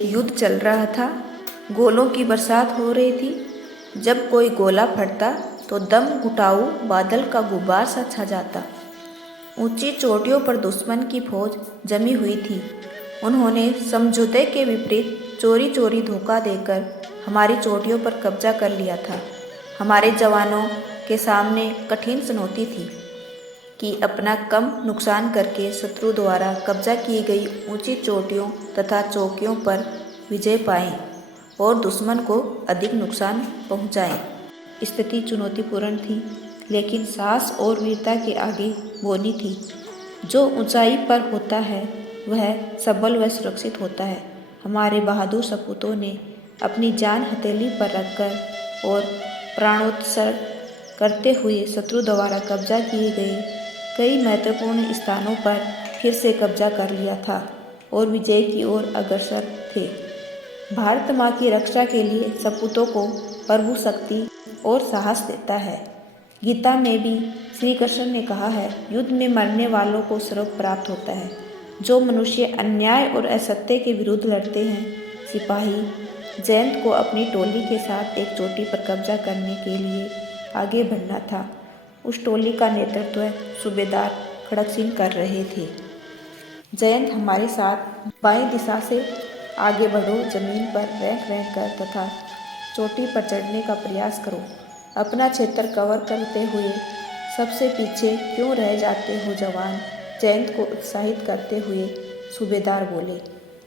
युद्ध चल रहा था। गोलों की बरसात हो रही थी। जब कोई गोला फटता तो दम घुटाऊ बादल का गुब्बार सा छा जाता। ऊंची चोटियों पर दुश्मन की फौज जमी हुई थी। उन्होंने समझौते के विपरीत चोरी चोरी धोखा देकर हमारी चोटियों पर कब्जा कर लिया था। हमारे जवानों के सामने कठिन चुनौती थी कि अपना कम नुकसान करके शत्रु द्वारा कब्जा की गई ऊंची चोटियों तथा चौकियों पर विजय पाएं और दुश्मन को अधिक नुकसान पहुंचाएं। स्थिति चुनौतीपूर्ण थी, लेकिन साहस और वीरता के आगे बोनी थी। जो ऊंचाई पर होता है वह सबल व सुरक्षित होता है। हमारे बहादुर सपूतों ने अपनी जान हथेली पर रखकर और प्राणोत्सर्ग करते हुए शत्रु द्वारा कब्जा किए गए कई महत्वपूर्ण स्थानों पर फिर से कब्जा कर लिया था और विजय की ओर अग्रसर थे। भारत माँ की रक्षा के लिए सपूतों को प्रभु शक्ति और साहस देता है। गीता में भी श्री कृष्ण ने कहा है, युद्ध में मरने वालों को स्वर्ग प्राप्त होता है। जो मनुष्य अन्याय और असत्य के विरुद्ध लड़ते हैं। सिपाही जयंत को अपनी टोली के साथ एक चोटी पर कब्जा करने के लिए आगे बढ़ना था। उस टोली का नेतृत्व सूबेदार खड़क सिंह कर रहे थे। जयंत हमारे साथ बाएं दिशा से आगे बढ़ो, जमीन पर रैंक रैंक कर तथा चोटी पर चढ़ने का प्रयास करो। अपना क्षेत्र कवर करते हुए सबसे पीछे क्यों रह जाते हो जवान, जयंत को उत्साहित करते हुए सूबेदार बोले।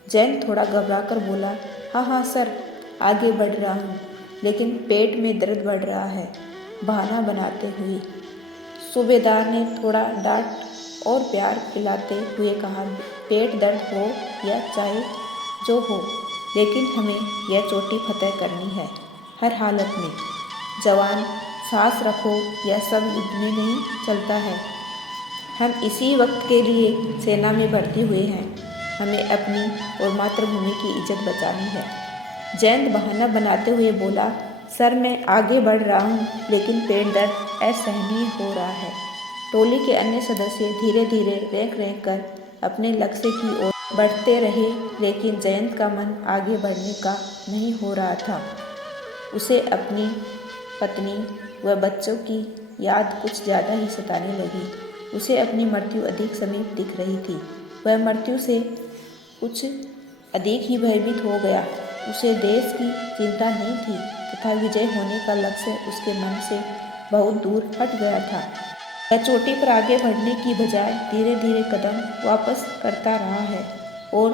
जयंत थोड़ा घबराकर बोला, हाँ सर, आगे बढ़ रहा हूँ, लेकिन पेट में दर्द बढ़ रहा है, बहाना बनाते हुए। सूबेदार ने थोड़ा डांट और प्यार खिलाते हुए कहा, पेट दर्द हो या चाहे जो हो, लेकिन हमें यह चोटी फतेह करनी है, हर हालत में। जवान, सांस रखो, यह सब युद्ध में नहीं चलता है। हम इसी वक्त के लिए सेना में भर्ती हुए हैं। हमें अपनी और मातृभूमि की इज्जत बचानी है। जयंत बहाना बनाते हुए बोला, सर मैं आगे बढ़ रहा हूँ, लेकिन पेट दर्द असहनीय हो रहा है। टोली के अन्य सदस्य धीरे धीरे रैंक रैंक कर अपने लक्ष्य की ओर बढ़ते रहे, लेकिन जयंत का मन आगे बढ़ने का नहीं हो रहा था। उसे अपनी पत्नी व बच्चों की याद कुछ ज़्यादा ही सताने लगी। उसे अपनी मृत्यु अधिक समीप दिख रही थी। वह मृत्यु से कुछ अधिक ही भयभीत हो गया। उसे देश की चिंता नहीं थी तथा विजय होने का लक्ष्य उसके मन से बहुत दूर हट गया था। वह चोटी पर आगे बढ़ने की बजाय धीरे धीरे कदम वापस करता रहा है और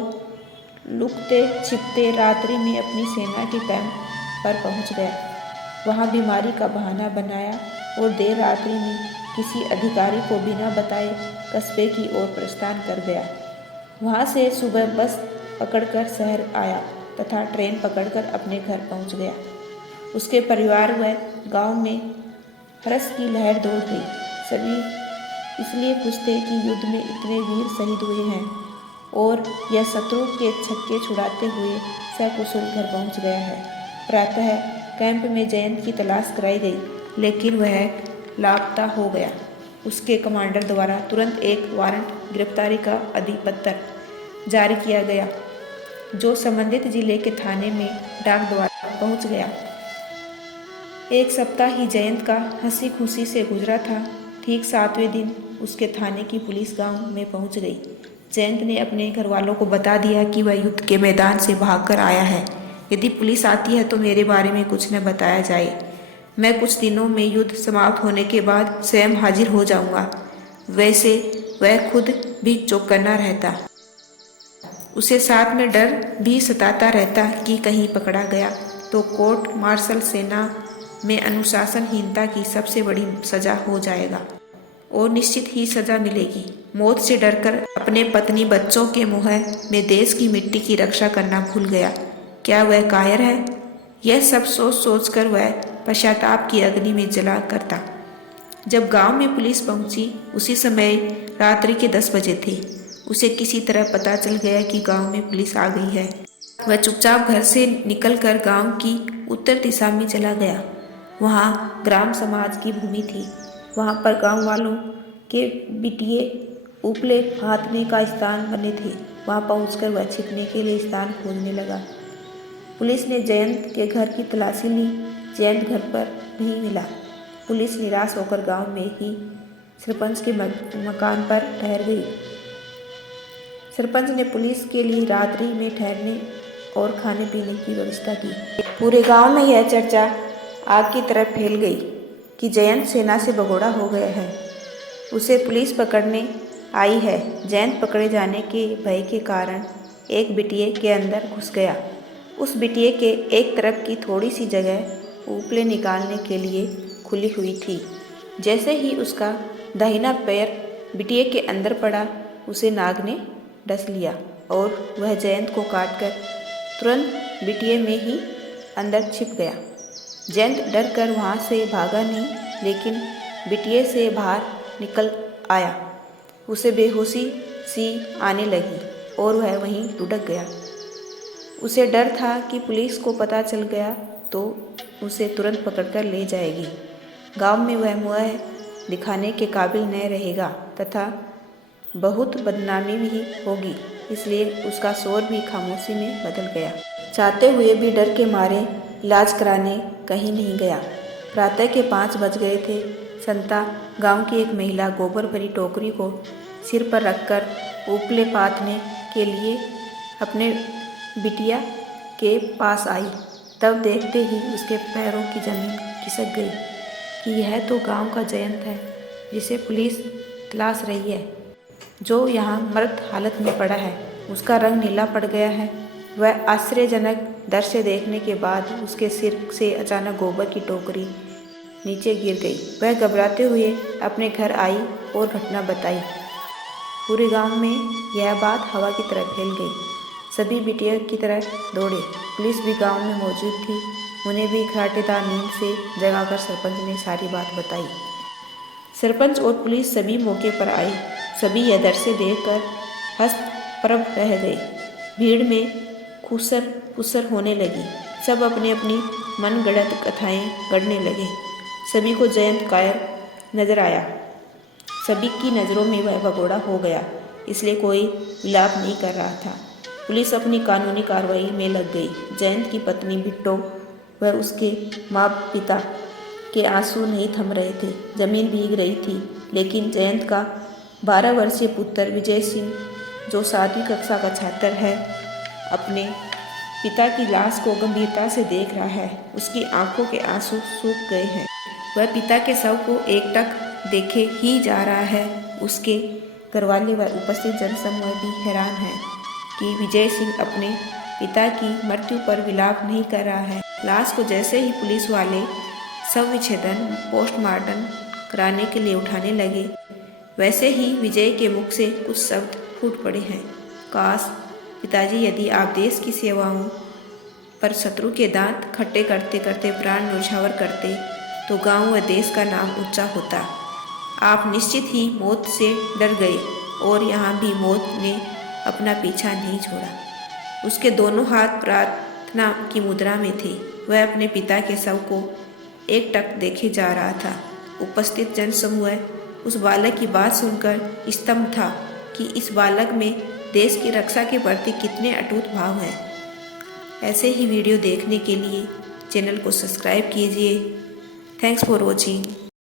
लुकते छिपते रात्रि में अपनी सेना के कैंप पर पहुंच गया। वहां बीमारी का बहाना बनाया और देर रात्रि में किसी अधिकारी को बिना बताए कस्बे की ओर प्रस्थान कर गया। वहां से सुबह बस पकड़कर शहर आया तथा ट्रेन पकड़कर अपने घर पहुंच गया। उसके परिवार व गांव में हर्ष की लहर दौड़ गई। सभी इसलिए खुश थे कि युद्ध में इतने वीर शहीद हुए हैं और यह शत्रु के छक्के छुड़ाते हुए सकुशल घर पहुंच गया है। प्रातः कैंप में जयंत की तलाश कराई गई, लेकिन वह लापता हो गया। उसके कमांडर द्वारा तुरंत एक वारंट गिरफ्तारी का अधिपत्र जारी किया गया, जो संबंधित जिले के थाने में डाक द्वारा पहुंच गया। एक सप्ताह ही जयंत का हंसी खुशी से गुजरा था। ठीक 7वें दिन उसके थाने की पुलिस गांव में पहुंच गई। जयंत ने अपने घर वालों को बता दिया कि वह युद्ध के मैदान से भागकर आया है। यदि पुलिस आती है तो मेरे बारे में कुछ न बताया जाए। मैं कुछ दिनों में युद्ध समाप्त होने के बाद स्वयं हाजिर हो जाऊंगा। वैसे वह खुद भी चौकन्ना रहता। उसे साथ में डर भी सताता रहता कि कहीं पकड़ा गया तो कोर्ट मार्शल सेना में अनुशासनहीनता की सबसे बड़ी सजा हो जाएगा और निश्चित ही सजा मिलेगी। मौत से डरकर अपने पत्नी बच्चों के मुँह में देश की मिट्टी की रक्षा करना भूल गया। क्या वह कायर है? यह सब सोच सोच कर वह पश्चाताप की अग्नि में जला करता। जब गांव में पुलिस पहुंची, उसी समय रात्रि के 10 बजे थे। उसे किसी तरह पता चल गया कि गांव में पुलिस आ गई है। वह चुपचाप घर से निकलकर गांव की उत्तर दिशा में चला गया। वहां ग्राम समाज की भूमि थी। वहां पर गांव वालों के बिटिए उपले हाथने का स्थान बने थे। वहां पहुंचकर वह छिपने के लिए स्थान खोजने लगा। पुलिस ने जयंत के घर की तलाशी ली। जयंत घर पर नहीं मिला। पुलिस निराश होकर गांव में ही सरपंच के मकान पर ठहर गई। सरपंच ने पुलिस के लिए रात्रि में ठहरने और खाने पीने की व्यवस्था की। पूरे गांव में यह चर्चा आग की तरह फैल गई कि जयंत सेना से भगोड़ा हो गया है। उसे पुलिस पकड़ने आई है। जयंत पकड़े जाने के भय के कारण एक बिटिया के अंदर घुस गया। उस बिटिया के एक तरफ की थोड़ी सी जगह उपले निकालने के लिए खुली हुई थी। जैसे ही उसका दाहिना पैर बिटिया के अंदर पड़ा, उसे नाग ने डस लिया और वह जयंत को काटकर तुरंत बिटिया में ही अंदर छिप गया। जयंत डर कर वहाँ से भागा नहीं, लेकिन बिटिया से बाहर निकल आया। उसे बेहोशी सी आने लगी और वह वहीं लुढ़क गया। उसे डर था कि पुलिस को पता चल गया तो उसे तुरंत पकड़कर ले जाएगी। गांव में वह मुँह दिखाने के काबिल न रहेगा तथा बहुत बदनामी भी होगी, इसलिए उसका शोर भी खामोशी में बदल गया। चाहते हुए भी डर के मारे इलाज कराने कहीं नहीं गया। प्रातः के 5 बज गए थे। संता गांव की एक महिला गोबर भरी टोकरी को सिर पर रखकर उपले पाथने के लिए अपने बिटिया के पास आई। तब देखते ही उसके पैरों की जमीन खिसक गई कि यह तो गांव का जयंत है, जिसे पुलिस तलाश रही है, जो यहाँ मृत हालत में पड़ा है। उसका रंग नीला पड़ गया है। वह आश्चर्यजनक दृश्य देखने के बाद उसके सिर से अचानक गोबर की टोकरी नीचे गिर गई। वह घबराते हुए अपने घर आई और घटना बताई। पूरे गांव में यह बात हवा की तरह फैल गई। सभी बिटिया की तरह दौड़े। पुलिस भी गांव में मौजूद थी। उन्हें भी घाटेदार नींद से जगाकर सरपंच ने सारी बात बताई। सरपंच और पुलिस सभी मौके पर आए। सभी यह दृश्य देखकर हस्तप्रभ रह गए। भीड़ में खुसर फुसर होने लगी। सब अपनी अपनी मनगढ़ंत कथाएं गढ़ने लगे। सभी को जयंत कायर नजर आया। सभी की नज़रों में वह भगोड़ा हो गया, इसलिए कोई विलाप नहीं कर रहा था। पुलिस अपनी कानूनी कार्रवाई में लग गई। जयंत की पत्नी बिट्टो व उसके माँ पिता के आंसू नहीं थम रहे थे। जमीन भीग रही थी, लेकिन जयंत का 12 वर्षीय पुत्र विजय सिंह, जो 7वीं कक्षा का छात्र है, अपने पिता की लाश को गंभीरता से देख रहा है। उसकी आंखों के आंसू सूख गए हैं। वह पिता के शव को एकटक देखे ही जा रहा है। उसके घरवाले व उपस्थित जनसमूह भी हैरान है कि विजय सिंह अपने पिता की मृत्यु पर विलाप नहीं कर रहा है। लाश को जैसे ही पुलिस वाले शव विच्छेदन पोस्टमार्टम कराने के लिए उठाने लगे, वैसे ही विजय के मुख से कुछ शब्द फूट पड़े हैं। काश पिताजी, यदि आप देश की सेवाओं पर शत्रु के दांत खट्टे करते करते प्राण न्यौछावर करते तो गांव व देश का नाम ऊंचा होता। आप निश्चित ही मौत से डर गए और यहाँ भी मौत ने अपना पीछा नहीं छोड़ा। उसके दोनों हाथ प्रार्थना की मुद्रा में थे। वह अपने पिता के शव को एकटक देखे जा रहा था। उपस्थित जनसमूह उस बालक की बात सुनकर स्तब्ध था कि इस बालक में देश की रक्षा के प्रति कितने अटूट भाव हैं। ऐसे ही वीडियो देखने के लिए चैनल को सब्सक्राइब कीजिए। Thanks for watching.